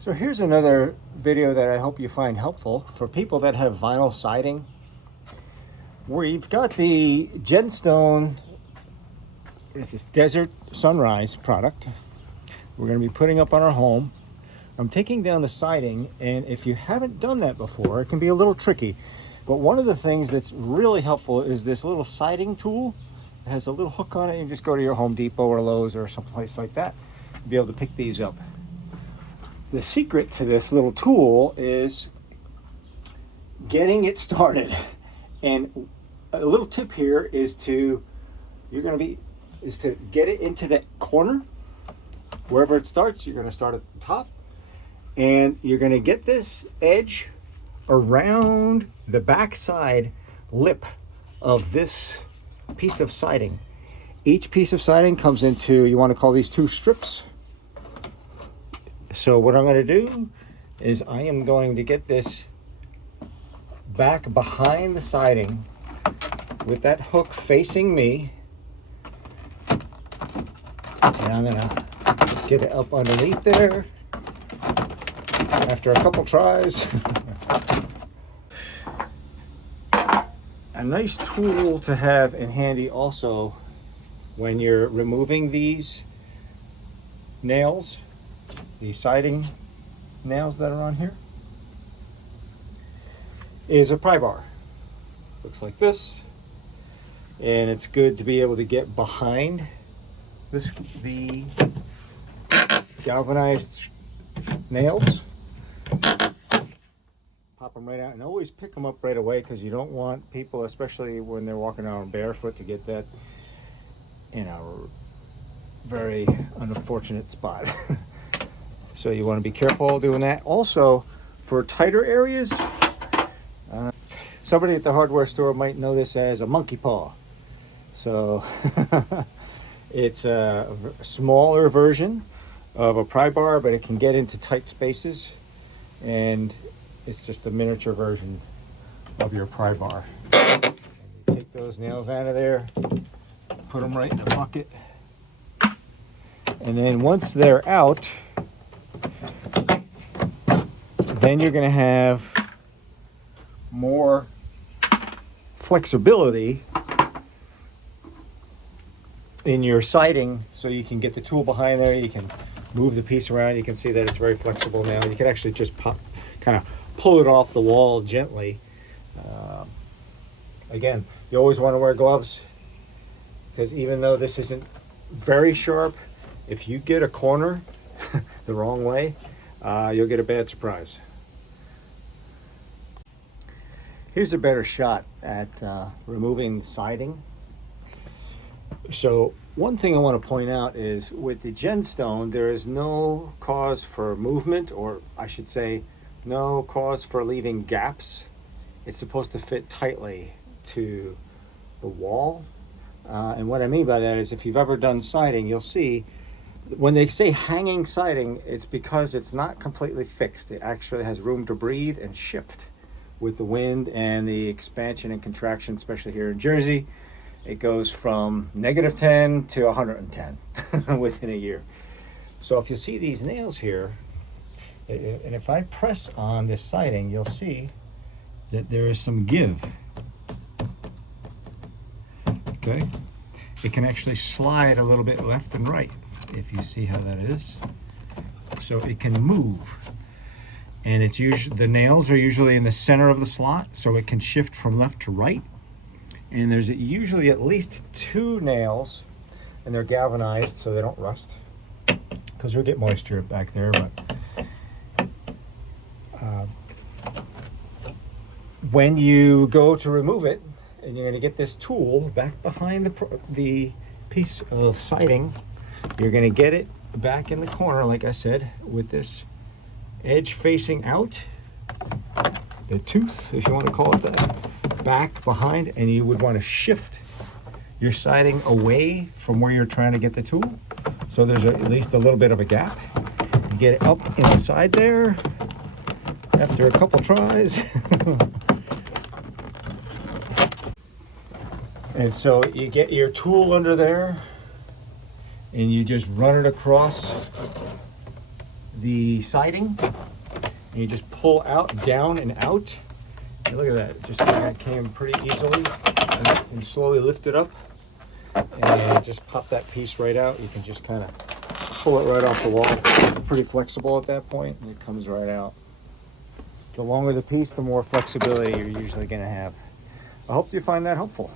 So here's another video that I hope you find helpful for people that have vinyl siding. We've got the Gemstone, it's this Desert Sunrise product we're going to be putting up on our home. I'm taking down the siding, and if you haven't done that before, it can be a little tricky. But one of the things that's really helpful is this little siding tool. It has a little hook on it. You just go to your Home Depot or Lowe's or someplace like that and be able to pick these up. The secret to this little tool is getting it started. And a little tip here is to get it into that corner. Wherever it starts, you're going to start at the top. And you're going to get this edge around the backside lip of this piece of siding. Each piece of siding comes into, you want to call these two strips. So what I'm going to do is I am going to get this back behind the siding with that hook facing me. And I'm going to get it up underneath there after a couple tries. A nice tool to have in handy also when you're removing these nails, the siding nails that are on here, is a pry bar. Looks like this, and it's good to be able to get behind the galvanized nails. Pop them right out, and always pick them up right away, because you don't want people, especially when they're walking around barefoot, to get that in a very unfortunate spot. So you want to be careful doing that. Also, for tighter areas, somebody at the hardware store might know this as a monkey paw. So it's a smaller version of a pry bar, but it can get into tight spaces, and it's just a miniature version of your pry bar. And you take those nails out of there, put them right in the bucket, and then once they're out, then you're going to have more flexibility in your siding, so you can get the tool behind there, you can move the piece around. You can see that it's very flexible now. You can actually just kind of pull it off the wall gently. Again, you always want to wear gloves, because even though this isn't very sharp, if you get a corner the wrong way, you'll get a bad surprise. Here's a better shot at removing siding. So one thing I want to point out is with the Gemstone, there is no cause for movement, or I should say no cause for leaving gaps. It's supposed to fit tightly to the wall. And what I mean by that is, if you've ever done siding, you'll see when they say hanging siding, it's because it's not completely fixed. It actually has room to breathe and shift with the wind and the expansion and contraction, especially here in Jersey. It goes from -10 to 110 within a year. So if you see these nails here, and if I press on this siding, you'll see that there is some give. Okay? It can actually slide a little bit left and right, if you see how that is. So it can move. And it's usually, the nails are usually in the center of the slot, so it can shift from left to right. And there's usually at least 2 nails, and they're galvanized so they don't rust, because you'll get moisture back there. But when you go to remove it, and you're going to get this tool back behind the piece of siding, you're going to get it back in the corner, like I said, with this edge facing out, the tooth, if you want to call it that, back behind, and you would want to shift your siding away from where you're trying to get the tool, so there's at least a little bit of a gap. You get it up inside there after a couple tries. And so you get your tool under there, and you just run it across the siding, and you just pull out, down and out. And look at that, it just kind of came pretty easily, and slowly lift it up, and just pop that piece right out. You can just kind of pull it right off the wall. It's pretty flexible at that point, and it comes right out. The longer the piece, the more flexibility you're usually going to have. I hope you find that helpful.